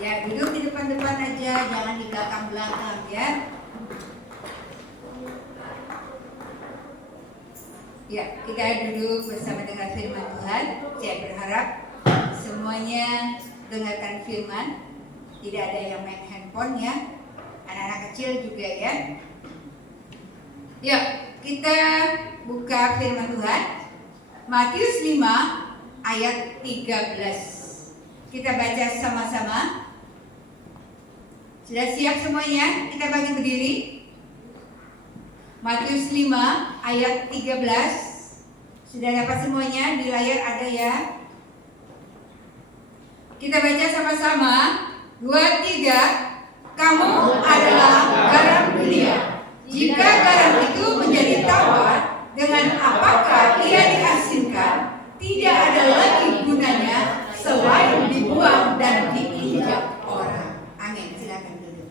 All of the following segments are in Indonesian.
Ya, duduk di depan-depan aja, jangan di belakang-belakang ya. Ya, kita duduk bersama dengan firman Tuhan. Saya berharap semuanya dengarkan firman. Tidak ada yang main handphone ya. Anak-anak kecil juga ya. Yuk, kita buka firman Tuhan. Matius 5 ayat 13. Kita baca sama-sama. Sudah siap semuanya? Kita bagi berdiri. Matius 5 ayat 13. Sudah dapat semuanya? Di layar ada ya. Kita baca sama-sama. 2, 3. Kamu adalah garam dunia. Jika garam itu menjadi tawar, dengan apakah ia diasinkan? Tidak ada lagi gunanya selain dibuang dan diinjak orang. Amin. Silakan duduk.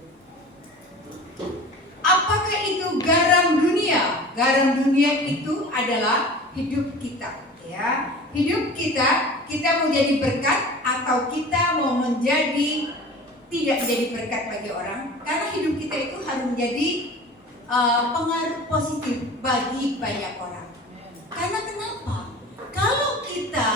Apakah itu garam dunia? Garam dunia itu adalah hidup kita, ya. Hidup kita mau jadi berkat atau kita mau menjadi tidak menjadi berkat bagi orang. Karena hidup kita itu harus menjadi pengaruh positif bagi banyak orang. Karena kenapa? Kalau kita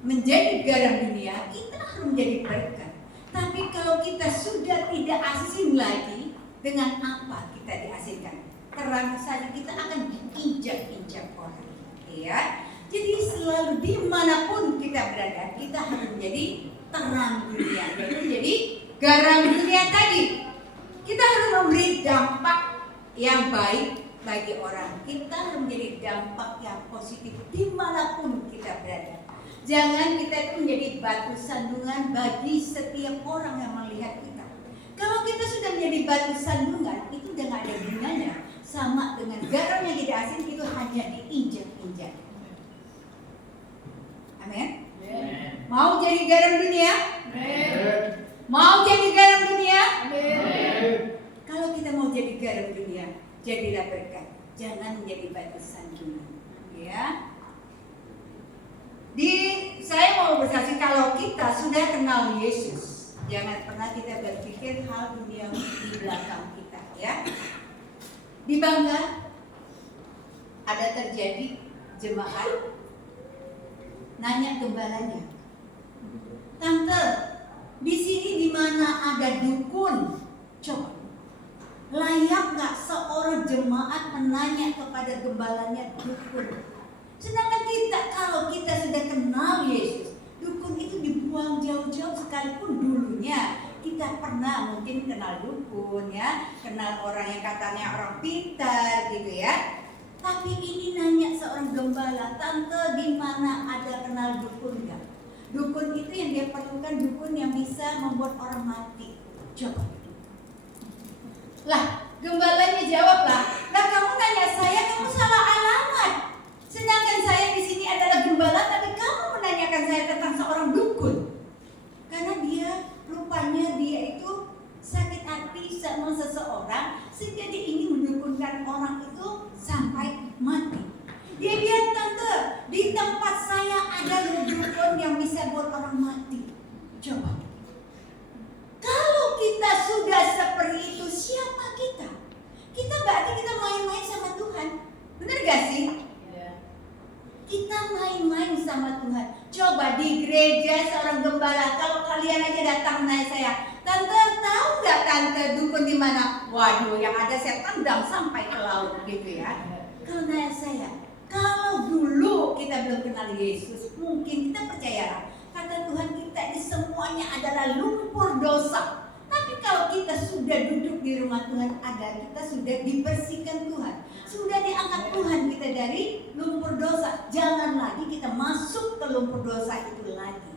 menjadi garam dunia, kita harus menjadi berkat. Tapi kalau kita sudah tidak asin lagi, dengan apa kita diasinkan? Terang saja kita akan diinjak-injak orang. Ya. Jadi selalu dimanapun kita berada, kita harus menjadi terang dunia. Jadi garam dunia tadi. Kita harus memberi dampak yang baik bagi orang. Kita harus menjadi dampak yang positif dimanapun kita berada. Jangan kita itu menjadi batu sandungan bagi setiap orang yang melihat kita. Kalau kita sudah menjadi batu sandungan, itu udah gak ada gunanya. Sama dengan garam yang tidak asin, itu hanya diinjak-injak. Amin. Mau jadi garam dunia? Mau jadi garam dunia? Kalau kita mau jadi garam dunia, jadilah berkat. Jangan menjadi batu sandungan. Ya. Saya mau bersaksi kalau kita sudah kenal Yesus, jangan pernah kita berpikir hal dunia di belakang kita, ya. Di Bangka ada terjadi jemaat nanya gembalanya, "Tante, di sini di mana ada dukun? Coba, layak nggak seorang jemaat menanya kepada gembalanya dukun?" Sedangkan kita, kalau kita sudah kenal Yesus, dukun itu dibuang jauh-jauh. Sekalipun dulunya kita pernah mungkin kenal dukun, ya, kenal orang yang katanya orang pintar gitu ya. Tapi ini nanya seorang gembala, "Tante, di mana ada kenal dukun nggak?" Dukun itu yang dia perlukan, dukun yang bisa membuat orang mati. Coba. Lah, gembalanya jawablah, "Lah kamu nanya saya, kamu salah alamat. Sedangkan saya di sini adalah gembala, tapi kamu menanyakan saya tentang seorang dukun." Karena rupanya dia itu sakit hati sama seseorang, sehingga dia ingin mendukunkan orang itu sampai mati. Dia bilang, "Tante, di tempat saya ada dukun yang bisa buat orang mati." Coba. Kalau kita sudah seperti itu, siapa kita? Kita berarti kita main-main sama Tuhan. Benar gak sih? Kita main-main sama Tuhan. Coba di gereja seorang gembala, kalau kalian aja datang nanya saya, "Tante, tahu nggak tante dukun di mana?" Waduh, yang ada saya tendang sampai ke laut gitu ya. Kalau nanya saya, kalau dulu kita belum kenal Yesus, mungkin kita percayalah kata Tuhan kita ini semuanya adalah lumpur dosa. Tapi kalau kita sudah duduk di rumah Tuhan, kita sudah dibersihkan Tuhan, sudah diangkat Tuhan kita dari lumpur dosa. Jangan lagi kita masuk ke lumpur dosa itu lagi.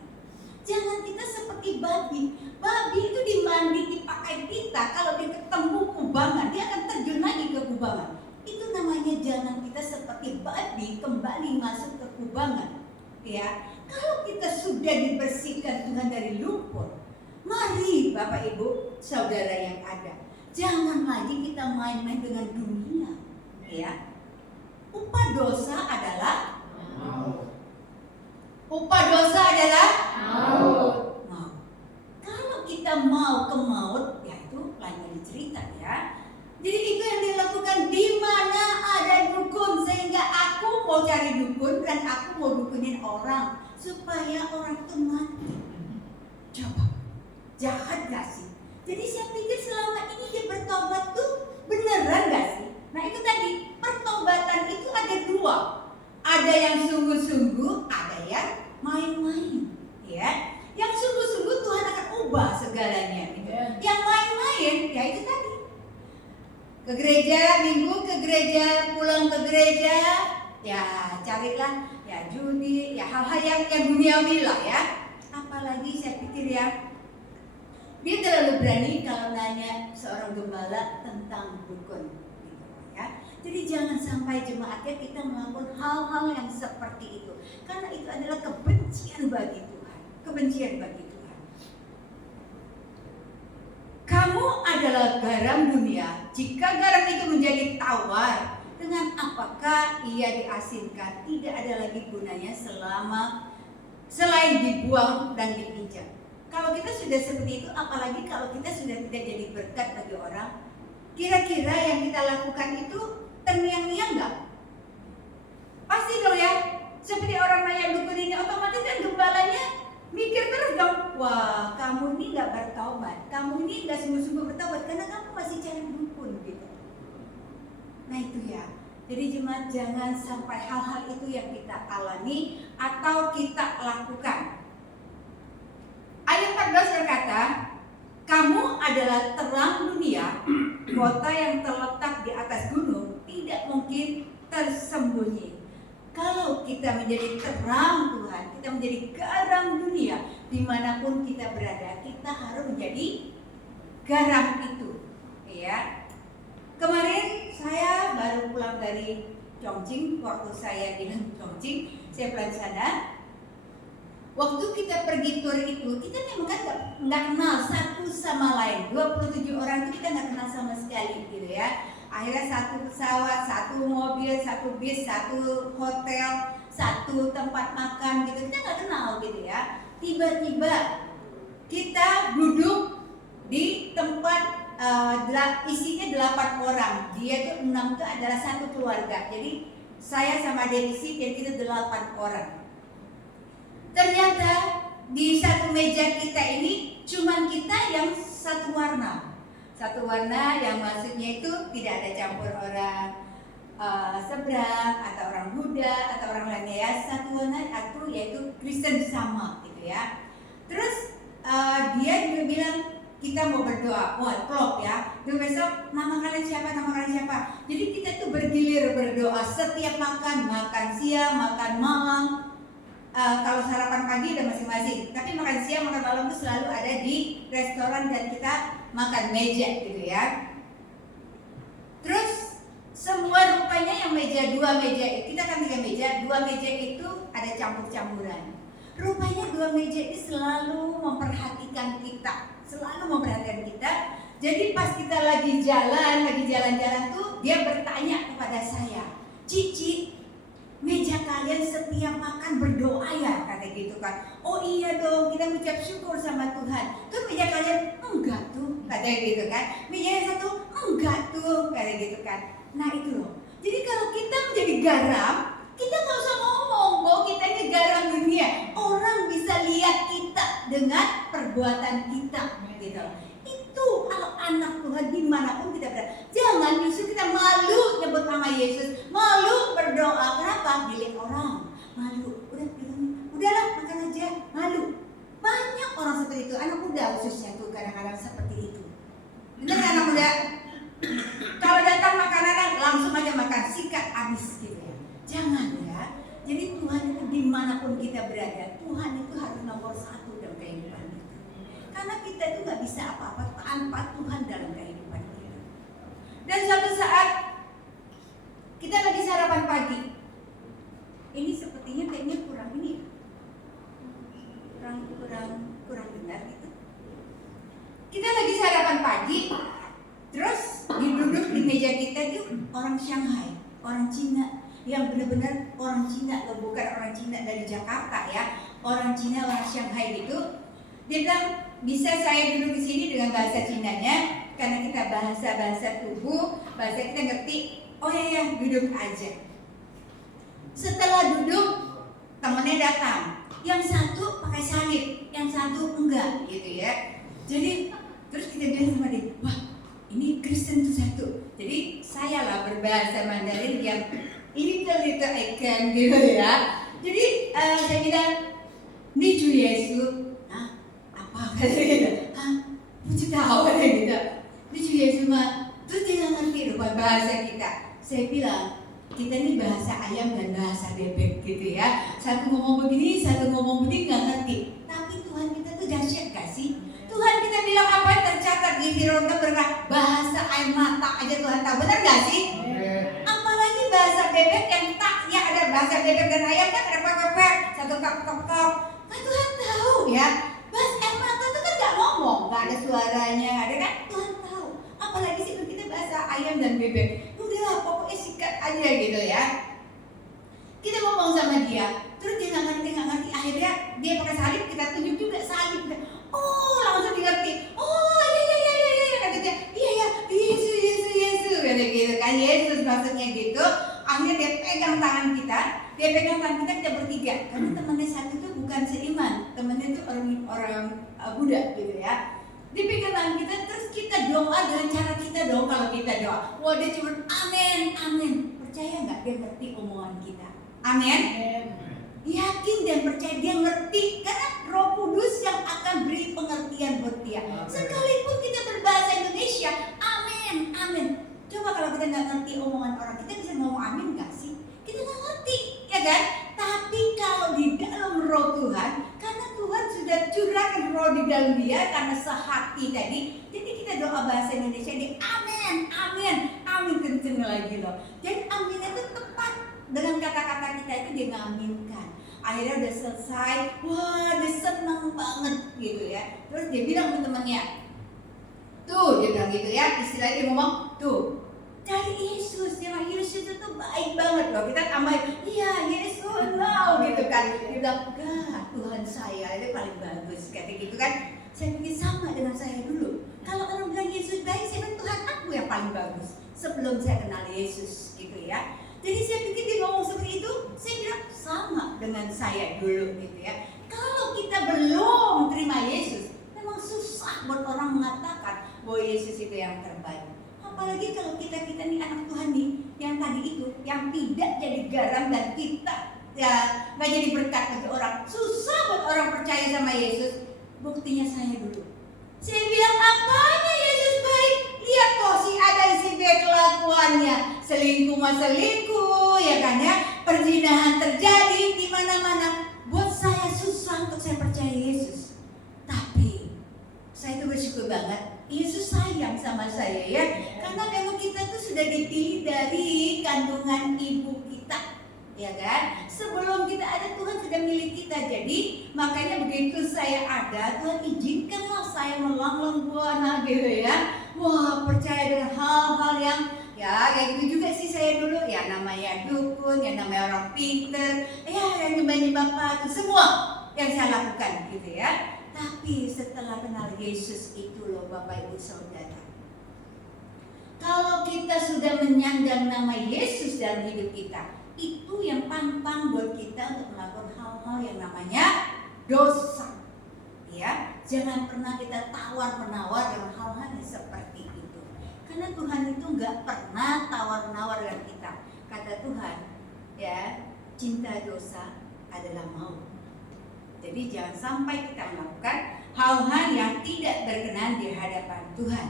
Jangan kita seperti babi. Babi itu dimandi, dipakai pita. Kalau dia ketemu kubangan, dia akan terjun lagi ke kubangan. Itu namanya jangan kita seperti babi kembali masuk ke kubangan. Ya, kalau kita sudah dibersihkan Tuhan dari lumpur, mari Bapak Ibu Saudara yang ada, jangan lagi kita main-main dengan dunia. Ya, upah dosa adalah maut. Upah dosa adalah maut. Kalau kita mau cari dukun dan aku mau dukunin orang supaya orang itu mati. Coba, jahat gak sih? Jadi saya pikir selama ini dia bertobat tuh beneran gak sih? Nah itu tadi, pertobatan itu ada dua. Ada yang sungguh-sungguh, ada yang main-main, ya. Yang sungguh-sungguh Tuhan akan ubah segalanya. Gitu. Yang main-main, ya itu tadi. Ke gereja, minggu ke gereja, pulang ke gereja, ya carilah, ya judi, ya hal-hal yang duniawi lah ya. Apalagi saya pikir ya, dia terlalu berani kalau nanya seorang gembala tentang dukun, gitu ya. Jadi jangan sampai jemaatnya kita melakukan hal-hal yang seperti itu, karena itu adalah kebencian bagi Tuhan, kebencian bagi Tuhan. Kamu adalah garam dunia. Jika garam itu menjadi tawar, dengan apakah ia diasinkan? Tidak ada lagi gunanya selain dibuang dan dipinjam. Kalau kita sudah seperti itu, apalagi kalau kita sudah tidak jadi berkat bagi orang, kira-kira yang kita lakukan itu terngiang-ngiang nggak? Pasti dong ya. Seperti orang nanya dukun ini, otomatis kan gembalanya mikir terus dong, wah kamu ini nggak bertobat, kamu ini nggak sungguh-sungguh bertobat karena kamu masih cari dukun gitu. Nah itu ya. Jadi jemaat jangan sampai hal-hal itu yang kita alami atau kita lakukan. Ayat 14 berkata, kamu adalah terang dunia, kota yang terletak di atas gunung tidak mungkin tersembunyi. Kalau kita menjadi terang Tuhan, kita menjadi garam dunia, dimanapun kita berada, kita harus menjadi garam itu. Ya. Kemarin saya baru pulang dari Chongqing, waktu saya di Chongqing, saya pulang di sana. Waktu kita pergi tur itu, kita memang kan nggak kenal satu sama lain. 27 orang itu kita nggak kenal sama sekali gitu ya. Akhirnya satu pesawat, satu mobil, satu bis, satu hotel, satu tempat makan gitu. Kita nggak kenal gitu ya. Tiba-tiba kita duduk di tempat isinya 8 orang. Dia tuh 6 itu adalah satu keluarga. Jadi saya sama Denisi, jadi kita 8 orang. Ternyata di satu meja kita ini cuman kita yang satu warna. Satu warna yang maksudnya itu tidak ada campur orang seberang atau orang Buddha atau orang lainnya ya. Satu warna aku yaitu Kristen sama gitu ya. Terus dia juga bilang kita mau berdoa, wah klop ya. Terus besok nama kalian siapa, nama kalian siapa. Jadi kita tuh bergilir berdoa setiap makan siang, makan malam. Kalau sarapan pagi udah masing-masing, tapi makan siang, makan malam itu selalu ada di restoran dan kita makan meja gitu ya. Terus semua rupanya yang meja 2 meja, kita kan 3 meja, 2 meja itu ada campur-campuran. Rupanya 2 meja ini selalu memperhatikan kita, Jadi pas kita lagi jalan-jalan tuh dia bertanya kepada saya, Cici, meja kalian setiap makan berdoa ya, kata gitu kan. Oh iya dong, kita mengucap syukur sama Tuhan. Tuh meja kalian enggak tuh, kata gitu kan. Meja yang satu enggak tuh, kata gitu kan. Nah itu loh. Jadi kalau kita menjadi garam, kita nggak usah ngomong bahwa kita ini garam dunia. Orang bisa lihat kita dengan perbuatan kita, gitu. Itu kalau anak Tuhan dimanapun kita berada. Jangan justru kita malu nyebut nama Yesus, malu berdoa. Kenapa? Dilihat orang, malu. Udahlah makan aja, malu. Banyak orang seperti itu, anak muda khususnya tuh kadang-kadang seperti itu. Benar anak muda? Kalau datang makanan langsung aja makan, sikat habis gitu ya. Jangan ya. Jadi Tuhan itu dimanapun kita berada, Tuhan itu harus nomor 1 dalam kehidupan kita. Karena kita itu nggak bisa apa-apa tanpa Tuhan dalam kehidupan kita. Dan suatu saat kita lagi sarapan pagi. Ini sepertinya kayaknya kurang ini ya. Kurang benar gitu. Kita lagi sarapan pagi, terus duduk di meja kita itu orang Shanghai, orang Cina, yang benar-benar orang Cina, atau bukan orang Cina dari Jakarta ya, orang Cina, orang Shanghai gitu. Dia bilang, bisa saya duduk di sini dengan bahasa Cinanya, karena kita bahasa tubuh, bahasa kita ngerti. Oh ya, duduk aja. Setelah duduk, temennya datang. Yang satu pakai salib, yang satu enggak, gitu ya. Jadi terus kita bilang sama dia, wah ini Kristen tuh satu. Jadi saya lah berbahasa Mandarin yang little ikan gitu ya. Jadi saya bilang, ini Ju Yesus. Nah, apa kata dia? Puji tahu deh gitu. Ini Ju Yesus mah. Terus dia nggak ngerti lupa bahasa kita. Saya bilang, kita ini bahasa ayam dan bahasa bebek gitu ya. Satu ngomong begini, satu ngomong begini nggak ngerti. Tapi Tuhan kita tuh dahsyat gak sih? Tuhan kita bilang apa yang tercatat di Firman berkata bahasa air mata aja Tuhan tahu, benar gak sih? Apalagi bahasa bebek yang tak ya, ada bahasa bebek dan ayam kan ada kok satu kok. Nah Tuhan tahu ya. Bahasa air mata itu kan gak ngomong, gak ada suaranya, ada kan? Tuhan tahu. Apalagi sih kita bahasa ayam dan bebek. Udahlah pokoknya sikat aja gitu ya. Kita ngomong sama dia, terus dia nggak ngerti. Akhirnya dia pakai salib, kita tunjuk juga salib. Oh, langsung dia ngerti. Oh, iya, kata dia. Iya, Yesus, kata gitu kan. Yesus maksudnya gitu. Akhirnya dia pegang tangan kita bertiga. Karena temannya satu itu bukan seiman, temannya itu orang Buddha gitu ya. Dia pegang tangan kita, terus kita doa dengan cara kita dong. Kalau kita doa, wah dia cuma amin. Percaya nggak dia ngerti omongan kita? Amin. Yakin dan percaya dia ngerti, karena Roh Kudus yang akan beri pengertian buat dia. Sekalipun kita berbahasa Indonesia, amin. Coba kalau kita nggak ngerti omongan orang, kita bisa ngomong amin nggak sih? Kita nggak ngerti, ya kan? Tapi kalau di dalam Roh Tuhan, karena Tuhan sudah curahkan Roh di dalam dia, karena sehati tadi, jadi kita doa bahasa Indonesia di amin kenceng lagi loh. Jadi aminnya itu tepat dengan kata-kata kita itu dia ngaminkan. Akhirnya udah selesai, wah dia seneng banget gitu ya. Terus dia bilang ke temannya, tuh dia bilang gitu ya, istilahnya dia ngomong, tuh cari Yesus, dia bilang Yesus itu baik banget loh. Kita tambahin, iya Yesus, no gitu kan. Dia bilang, enggak, Tuhan saya itu paling bagus, kata gitu kan. Saya pikir sama dengan saya dulu. Kalau orang bilang Yesus baik, saya bilang Tuhan aku yang paling bagus sebelum saya kenal Yesus gitu ya. Jadi saya pikir dia ngomong seperti itu, saya bilang sama dengan saya dulu gitu ya. Kalau kita belum terima Yesus, memang susah buat orang mengatakan bahwa Yesus itu yang terbaik. Apalagi kalau kita nih anak Tuhan nih, yang tadi itu, yang tidak jadi garam dan kita ya nggak jadi berkat bagi orang. Susah buat orang percaya sama Yesus. Buktinya saya dulu. Saya bilang apanya Yesus baik? Lihat kok si A dan si B kelakuannya, selingkuh ya kan ya, perzinahan terjadi di mana-mana. Buat saya susah untuk saya percaya Yesus. Tapi saya itu bersyukur banget Yesus sayang sama saya ya, karena memang kita tuh sudah dipilih dari kandungan ibu kita, ya kan? Sebelum kita ada Tuhan sudah milih kita. Jadi makanya begitu saya ada, Tuhan izinkanlah saya melanglang buana gitu ya. Wah, percaya dengan hal-hal yang ya kayak gitu juga sih saya dulu ya, namanya dukun, ya namanya orang pinter, ya yang nyembah patung, semua yang saya lakukan gitu ya. Tapi setelah kenal Yesus itu loh Bapak Ibu Saudara, kalau kita sudah menyandang nama Yesus dalam hidup kita, itu yang pantang buat kita untuk melakukan hal-hal yang namanya dosa. Ya, jangan pernah kita tawar-menawar dengan hal-hal yang seperti itu. Karena Tuhan itu nggak pernah tawar-menawar dengan kita. Kata Tuhan, ya, cinta dosa adalah maut. Jadi jangan sampai kita melakukan hal-hal yang tidak berkenan di hadapan Tuhan.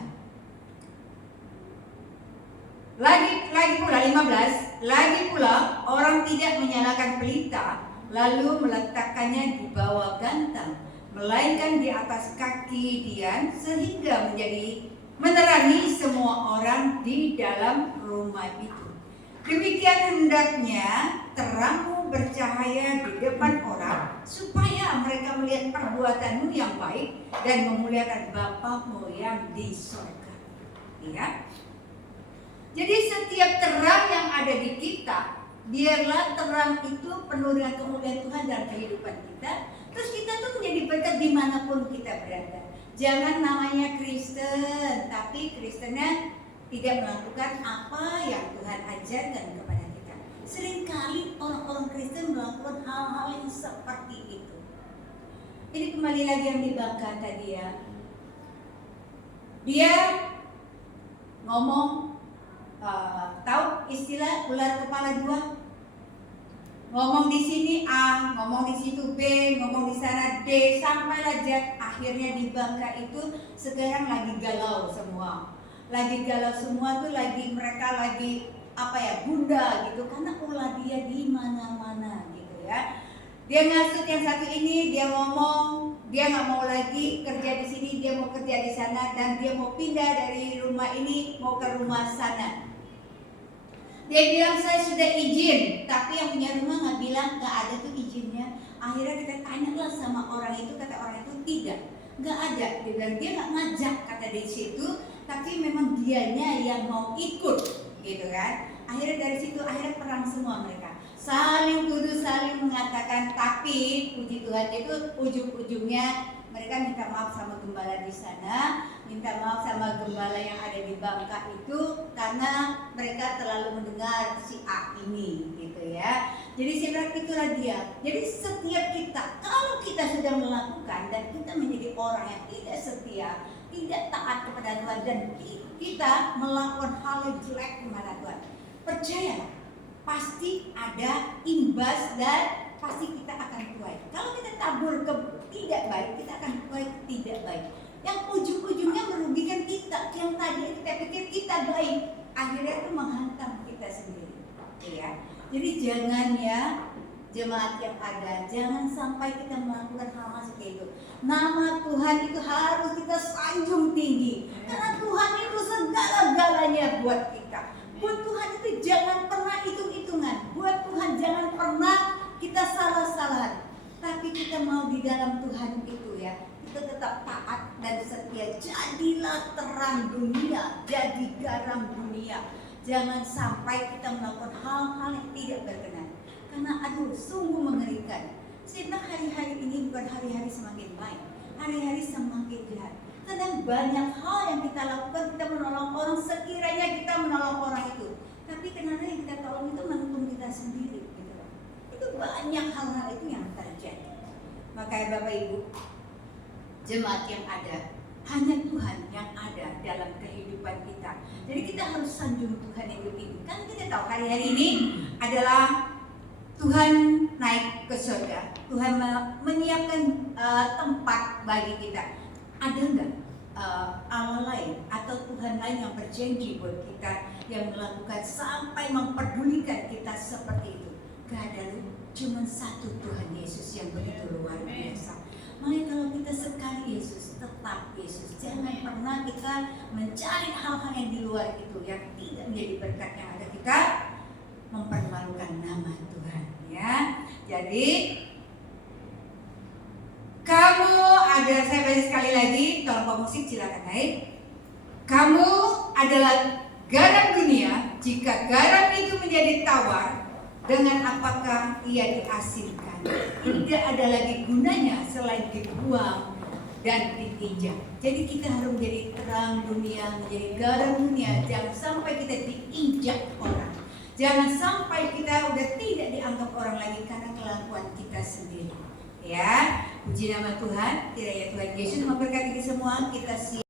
Lagi pula 15, lagi pula orang tidak menyalakan pelita lalu meletakkannya di bawah gantang, melainkan di atas kaki Dian, sehingga menjadi menerangi semua orang di dalam rumah itu. Demikian hendaknya terangmu bercahaya di depan orang, supaya mereka melihat perbuatanmu yang baik dan memuliakan Bapamu yang di surga. Ya. Jadi setiap terang yang ada di kita, biarlah terang itu penuh dengan kemuliaan Tuhan dalam kehidupan kita. Terus kita tuh menjadi berkat dimanapun kita berada. Jangan namanya Kristen, tapi Kristennya tidak melakukan apa yang Tuhan ajarkan kepada kita. Seringkali orang-orang Kristen melakukan hal-hal yang seperti itu. Ini kembali lagi yang dibangga tadi ya. Dia ngomong, tahu istilah ular kepala dua? Ngomong di sini A, ngomong di situ B, ngomong di sana D, sampailah akhirnya di Bangka itu sekarang lagi galau semua. Lagi galau semua tuh mereka lagi bunda gitu, karena ulah dia di mana-mana gitu ya. Dia ngasut yang satu ini, dia ngomong dia nggak mau lagi kerja di sini, dia mau kerja di sana, dan dia mau pindah dari rumah ini mau ke rumah sana. Dia bilang saya sudah izin, tapi yang punya rumah nggak bilang, nggak ada tuh izinnya. Akhirnya kita tanyalah sama orang itu, kata orang itu tidak, nggak ada. Dia bilang dia nggak ngajak, kata di situ, tapi memang dianya yang mau ikut, gitu kan. Akhirnya dari situ akhirnya perang semua mereka, saling tuduh, saling mengatakan. Tapi puji Tuhan itu ujung-ujungnya mereka minta maaf sama gembala di sana, minta maaf sama gembala yang ada di Bangka itu, karena mereka terlalu mendengar si A ini, gitu ya. Jadi sebenarnya itulah dia. Jadi setiap kita, kalau kita sudah melakukan dan kita menjadi orang yang tidak setia, tidak taat kepada Tuhan, dan kita melakukan hal yang jelek kepada Tuhan, percayalah, pasti ada imbas dan pasti kita akan tuai. Kalau kita tabur ke tidak baik, kita akan tuai ke tidak baik, yang ujung-ujungnya merugikan kita. Yang tadi kita pikir kita baik, akhirnya itu menghantam kita sendiri, ya. Jadi jangan ya, jemaat yang ada, jangan sampai kita melakukan hal-hal seperti itu. Nama Tuhan itu harus kita sanjung tinggi, karena Tuhan itu segala-galanya buat kita. Buat Tuhan itu jangan pernah hitung-hitungan. Buat Tuhan jangan pernah kita salah-salahan. Tapi kita mau di dalam Tuhan itu ya, kita tetap taat dan setia. Jadilah terang dunia, jadi garam dunia. Jangan sampai kita melakukan hal-hal yang tidak berkenan, karena sungguh mengerikan. Sebab hari-hari ini bukan hari-hari semakin baik, hari-hari semakin jahat. Kadang banyak hal yang kita lakukan, kita menolong orang, sekiranya kita menolong orang itu, tapi kenapa yang kita tolong itu mendukung kita sendiri, gitu. Itu banyak hal-hal itu yang terjadi. Makanya Bapak Ibu, jemaat yang ada, hanya Tuhan yang ada dalam kehidupan kita. Jadi kita harus sanjung Tuhan yang tinggi. Kan kita tahu hari-hari ini adalah Tuhan naik ke surga. Tuhan menyiapkan tempat bagi kita. Ada enggak Allah lain atau Tuhan lain yang berjanji buat kita, yang melakukan sampai memperdulikan kita seperti itu? Gak ada, cuma satu Tuhan Yesus yang begitu luar biasa. Makanya kalau kita sekali Yesus, tetap Yesus. Jangan pernah kita mencari hal-hal yang di luar itu, yang tidak menjadi berkat, yang ada kita mempermalukan nama Tuhan, ya. Jadi kamu ada, saya baca sekali lagi, tolong pemusik silakan naik. Kamu adalah garam dunia. Jika garam itu menjadi tawar, dengan apakah ia diasinkan? Tidak ada lagi gunanya selain dibuang dan ditinjau. Jadi kita harus menjadi terang dunia, menjadi garam dunia. Jangan sampai kita diinjak orang. Jangan sampai kita udah tidak dianggap orang lagi karena kelakuan kita sendiri. Ya, puji nama Tuhan. Kiranya Tuhan Yesus memberkati kita semua. Kita siap.